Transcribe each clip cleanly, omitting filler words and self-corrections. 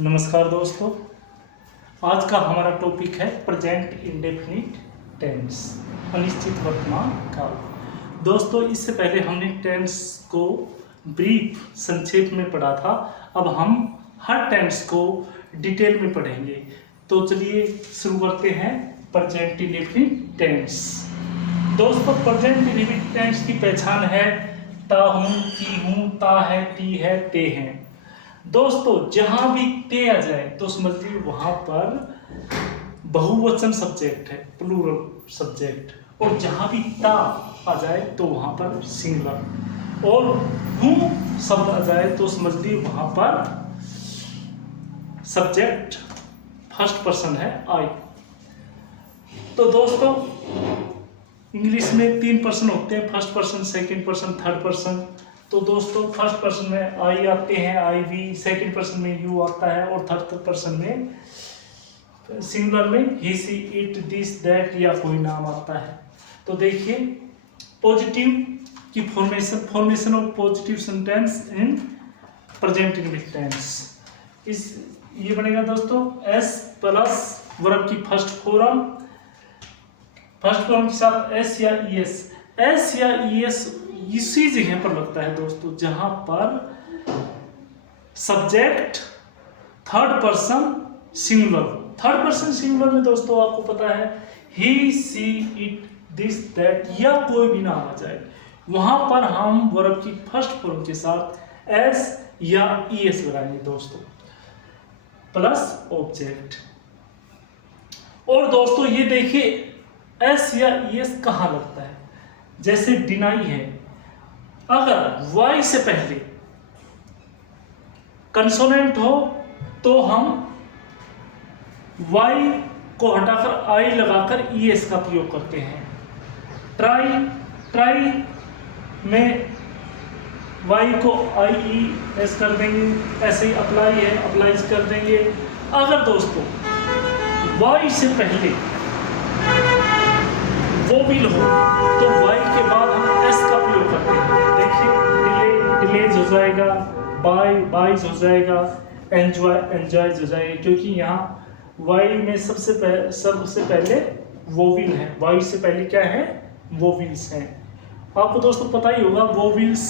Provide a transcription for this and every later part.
नमस्कार दोस्तों। आज का हमारा टॉपिक है प्रेजेंट इंडेफिनिट टेंस, अनिश्चित वर्तमान काल। दोस्तों, इससे पहले हमने टेंस को ब्रीफ संक्षेप में पढ़ा था। अब हम हर टेंस को डिटेल में पढ़ेंगे। तो चलिए शुरू करते हैं प्रेजेंट इंडेफिनिट टेंस। दोस्तों, प्रेजेंट इंडेफिनिट टेंस की पहचान है ता हूँ, की हूँ, ता है, ती है, ते हैं। दोस्तों, जहां भी ते आ जाए तो समझिए वहां पर बहुवचन सब्जेक्ट है, प्लूरल सब्जेक्ट। और जहां भी ता आ जाए तो वहां पर सिंगुलर। और हूं शब्द आ जाए तो समझ लीजिए वहां पर सब्जेक्ट फर्स्ट पर्सन है, आई। तो दोस्तों, इंग्लिश में 3 पर्सन होते हैं, first person, second person, third person. तो दोस्तों, फर्स्ट पर्सन में आई आते हैं, आई वी, सेकंड पर्सन में यू आता है, और थर्ड पर्सन में सिंगुलर में he, she, it, this, that या कोई नाम आता है। तो देखिए, पॉजिटिव की formation of positive sentence in present indefinite tense. ये बनेगा दोस्तों एस प्लस वर्ब की फर्स्ट फॉर्म के साथ एस या ई एस। एस या ई एस इसी जगह पर लगता है दोस्तों जहां पर subject third person singular. Third person singular में दोस्तों आपको पता है ही, सी, इट, दिस, दैट या कोई भी नाम आ जाए, वहां पर हम वर्ब की फर्स्ट फॉर्म के साथ एस या ई एस लगाएंगे दोस्तों, प्लस ऑब्जेक्ट। और दोस्तों ये देखिए एस या ई एस कहां लगता है। जैसे डिनाई है, अगर वाई से पहले कंसोनेंट हो तो हम वाई को हटाकर आई लगाकर ई एस का प्रयोग करते हैं। ट्राई में वाई को आई ई एस कर देंगे, ऐसे ही अप्लाई है, अप्लाइज कर देंगे। अगर दोस्तों वाई से पहले वोविल हो तो वाई के बाद हम एस का प्रयोग करते हैं। देखिए, डिलेज हो जाएगा, बाइज हो जाएगा, एंजॉयज हो जाएगा, क्योंकि यहाँ वाई में सबसे पहले वोविल है। वाई से पहले क्या है? वोविल्स हैं। आपको दोस्तों पता ही होगा वोविल्स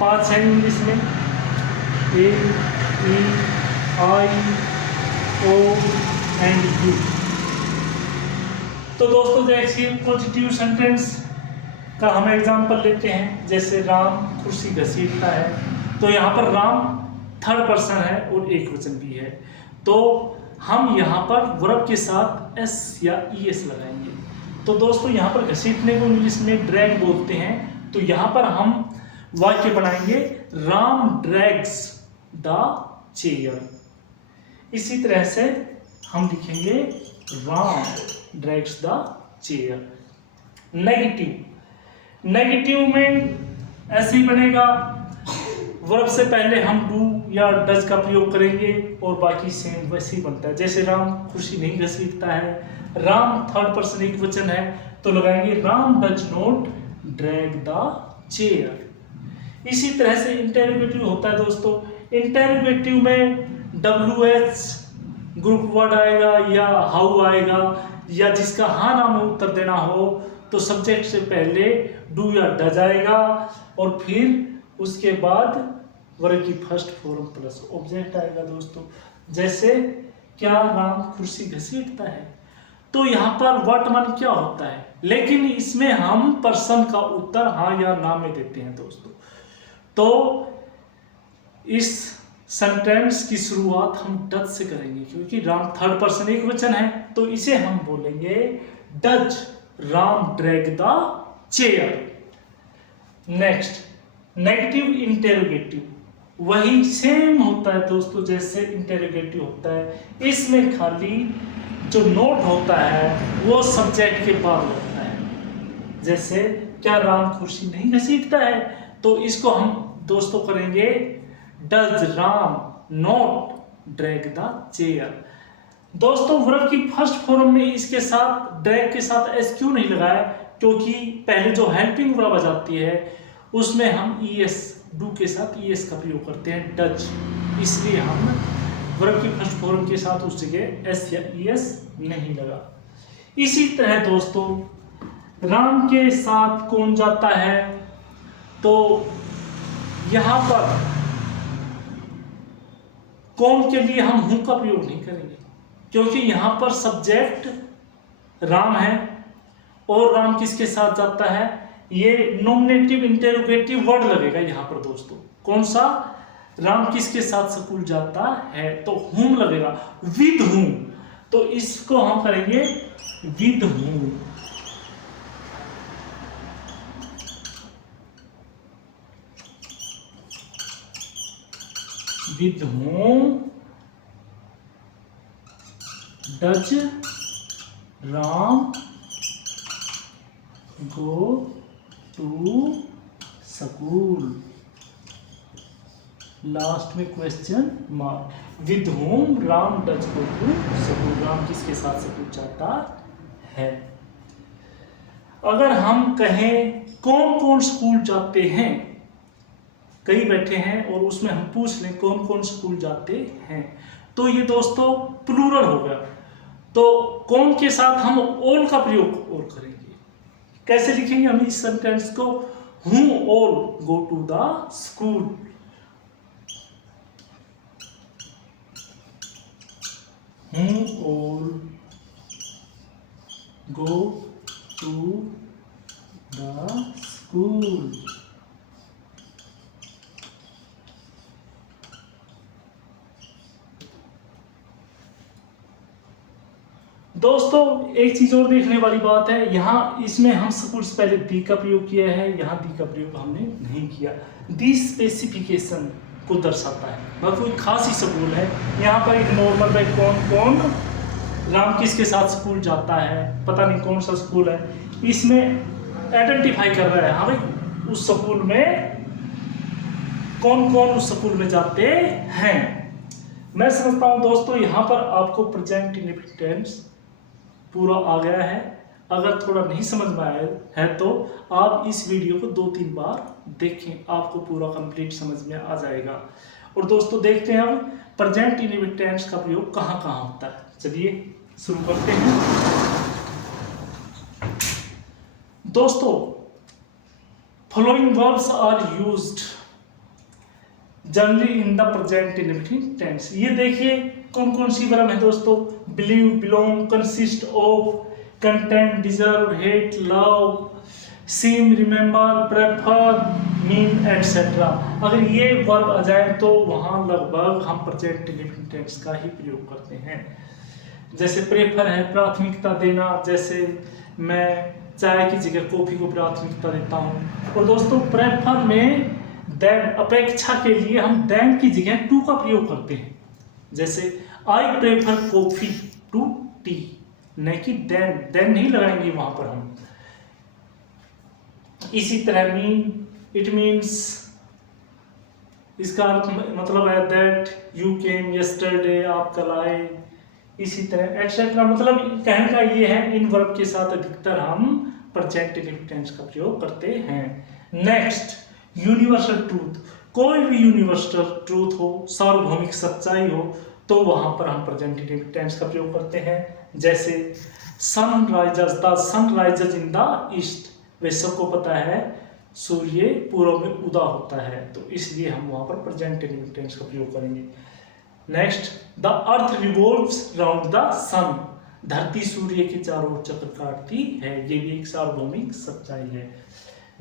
5 हैं इंग्लिश में, ए, ई, आई, ओ एंड यू। तो दोस्तों देखिए, पॉजिटिव सेंटेंस का हम एग्जांपल लेते हैं। जैसे राम कुर्सी घसीटता है, तो यहाँ पर राम थर्ड पर्सन है और एक वचन भी है, तो हम यहाँ पर वर्ब के साथ एस या ई एस लगाएंगे। तो दोस्तों यहाँ पर घसीटने को इंग्लिश में ड्रैग बोलते हैं, तो यहाँ पर हम वाक्य बनाएंगे राम ड्रैग्स द चेयर। इसी तरह से हम लिखेंगे Ram drags the chair. Negative में ऐसे ही बनेगा, वर्ब से पहले हम डू या डज का प्रयोग करेंगे और बाकी सेम वैसे ही बनता है। जैसे राम कुर्सी नहीं घसीटता है, राम थर्ड पर्सन एक वचन है, तो लगाएंगे Ram does not drag the chair. इसी तरह से इंटेरोगेटिव होता है दोस्तों। इंटेरोगेटिव में डब्ल्यू एच ग्रुप वर्ड आएगा या हाउ आएगा, या जिसका हाँ नाम में उत्तर देना हो तो सब्जेक्ट से पहले डू या डज आएगा, और फिर उसके बाद वर्ब की फर्स्ट फॉर्म प्लस ऑब्जेक्ट आएगा दोस्तों। जैसे क्या राम कुर्सी घसीटता है, तो यहाँ पर वर्तमान क्या होता है, लेकिन इसमें हम पर्सन का उत्तर हाँ या ना में देते हैं दोस्तों। तो इस सेंटेंस की शुरुआत हम डज से करेंगे, क्योंकि राम थर्ड पर्सन एक वचन है, तो इसे हम बोलेंगे does Ram drag the chair. Next, negative interrogative वही सेम होता है दोस्तों जैसे इंटेरोगेटिव होता है। इसमें खाली जो नोट होता है वो सब्जेक्ट के बाद होता है। जैसे क्या राम कुर्सी नहीं घसीटता है, तो इसको हम दोस्तों करेंगे does Ram not drag the chair. दोस्तों, वर्ब की फर्स्ट फॉर्म में इसके साथ ड्रैग के साथ एस क्यों नहीं लगाया, क्योंकि पहले जो हेल्पिंग वर्ब आ जाती है उसमें हम ई एस, डू के साथ ई एस का प्रयोग करते हैं, डज, इसलिए हम वर्ब की फर्स्ट फॉर्म के साथ उस जगह एस या ईएस नहीं लगा। इसी तरह दोस्तों राम के साथ कौन जाता है, तो यहां पर कौन के लिए हम हूं का प्रयोग नहीं करेंगे, क्योंकि यहां पर सब्जेक्ट राम है और राम किसके साथ जाता है, ये नॉमिनेटिव इंटेरोगेटिव वर्ड लगेगा यहां पर दोस्तों। कौन सा, राम किसके साथ स्कूल जाता है, तो हुम लगेगा, विद हुम, तो इसको हम करेंगे with whom. With whom does Ram go to school, last में question mark. With whom Ram does go to school, Ram किसके साथ स्कूल जाता है। अगर हम कहें कौन कौन स्कूल जाते हैं, कई बैठे हैं और उसमें हम पूछ लें कौन कौन स्कूल जाते हैं, तो ये दोस्तों प्लूरल हो गया, तो कौन के साथ हम ऑल का प्रयोग और करेंगे। कैसे लिखेंगे हम इस सेंटेंस को, whom all go to the school, whom all go to the school। दोस्तों एक चीज और देखने वाली बात है, यहाँ इसमें हम स्कूल से पहले दी का प्रयोग किया है, यहाँ दी का प्रयोग हमने नहीं किया। दी स्पेसिफिकेशन को दर्शाता है, वह कोई खास ही स्कूल है। यहाँ पर एक नॉर्मल है, कौन कौन राम किसके साथ स्कूल जाता है, पता नहीं कौन सा स्कूल है, इसमें आइडेंटिफाई कर रहा है, हाँ भाई उस स्कूल में कौन कौन उस स्कूल में जाते हैं। मैं समझता हूँ दोस्तों यहाँ पर आपको प्रेजेंट इंडेफिनिट टेंस पूरा आ गया है। अगर थोड़ा नहीं समझ में आया है तो आप इस वीडियो को 2-3 बार देखें, आपको पूरा कंप्लीट समझ में आ जाएगा। और दोस्तों देखते हैं अब प्रेजेंट इंडेफिनिट टेंस का प्रयोग कहाँ कहाँ होता है। चलिए शुरू करते हैं दोस्तों। Following verbs are used generally in the present indefinite tense. ये देखिए कौन कौन सी वर्ब है दोस्तों, believe, belong, consist of, content, deserve, hate, love, seem, remember, prefer, mean etcetera. अगर ये वर्ब आ जाए तो वहां लगभग हम प्रेजेंट इंडेफिनिट टेंस का ही प्रयोग करते हैं। जैसे प्रेफर है प्राथमिकता देना, जैसे मैं चाय की जगह कॉफी को प्राथमिकता देता हूँ। और दोस्तों प्रेफर में देन अपेक्षा के लिए हम देन की जगह टू का प्रयोग करते हैं। जैसे I prefer coffee to tea, नहीं कि देन, देन नहीं लगाएंगे वहां पर हम। इसी तरह मीन, इट मीन्स, इसका अर्थ मतलब है दैट यू केम यस्टरडे, आप कल आए। इसी तरह एटसेट्रा, मतलब कहने का ये है इन वर्ब के साथ अधिकतर हम प्रेजेंट इंडेफिनिट टेंस का प्रयोग करते हैं। नेक्स्ट, यूनिवर्सल ट्रूथ, कोई भी यूनिवर्सल ट्रूथ हो, सार्वभौमिक सच्चाई हो, तो वहां पर हम प्रेजेंट इंडेफिनिट टेंस का प्रयोग करते हैं। जैसे sun rises, the sun rises in the east, वे सबको पता है सूर्य पूर्व में उदा होता है, तो इसलिए हम वहां पर प्रेजेंट इंडेफिनिट टेंस का प्रयोग करेंगे। Next, the earth revolves round the sun, धरती सूर्य के चारों ओर चक्कर काटती है, ये भी एक सार्वभौमिक सच्चाई है।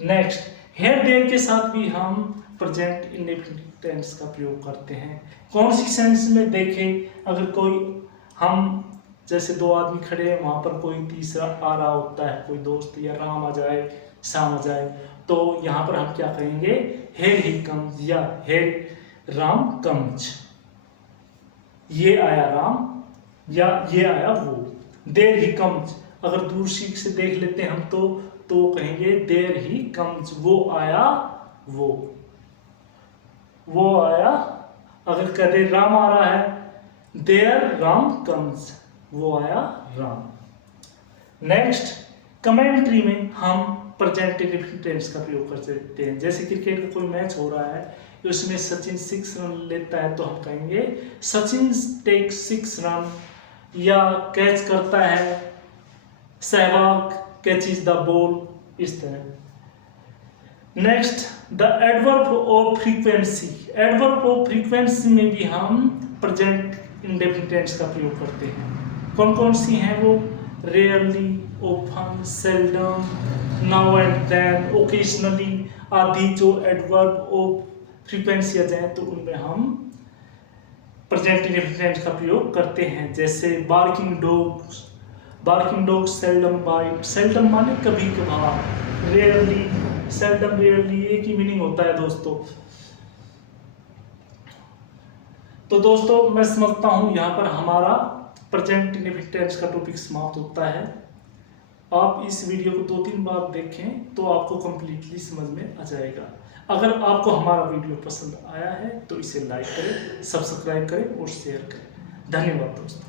नेक्स्ट, हेयर देयर के साथ भी हम प्रेजेंट इंडेफिनिट टेंस का प्रयोग करते हैं। कौन सी सेंस में देखें, अगर कोई हम जैसे 2 आदमी खड़े हैं, वहां पर कोई तीसरा आ रहा होता है, कोई दोस्त या राम आ जाए, शाम आ जाए, तो यहाँ पर हम क्या कहेंगे, हेयर ही कम्स या हेयर राम कम्स, ये आया राम या ये आया वो। देयर ही कम्स, अगर दूर सीख से देख लेते हैं हम तो कहेंगे देयर ही कम्स, वो आया वो आया। अगर कहते राम आ रहा है, देयर राम कम्स, वो आया राम। नेक्स्ट, कमेंट्री में हम प्रेजेंट इंडेफिनिट टेंस का प्रयोग कर सकते हैं। जैसे क्रिकेट का कोई मैच हो रहा है, उसमें सचिन 6 रन लेता है तो हम कहेंगे सचिन टेक 6 रन, या कैच करता है सहवाग कैचेज द बॉल, इस तरह। Next the adverb of frequency. Adverb of frequency में भी हम प्रेजेंट इंडेफिनिट टेंस का प्रयोग करते हैं। कौन कौन सी हैं वो? Rarely, often, seldom, now and then, occasionally आदि जो एडवर्ब ऑफ फ्रीक्वेंसी आ जाए तो उनमें हम प्रेजेंट इंडेफिनिट टेंस का प्रयोग करते हैं। जैसे barking dogs, barking dogs seldom bite, seldom माने कभी कभार, रेयरली, सेल्डम, रेयरली एक ही मीनिंग होता है दोस्तों। तो दोस्तों मैं समझता हूं यहाँ पर हमारा प्रेजेंट इंडेफिनिट टेंस का टॉपिक समाप्त होता है। आप इस वीडियो को 2-3 बार देखें तो आपको कंप्लीटली समझ में आ जाएगा। अगर आपको हमारा वीडियो पसंद आया है तो इसे लाइक करें, सब्सक्राइब करें और शेयर करें। धन्यवाद दोस्तों।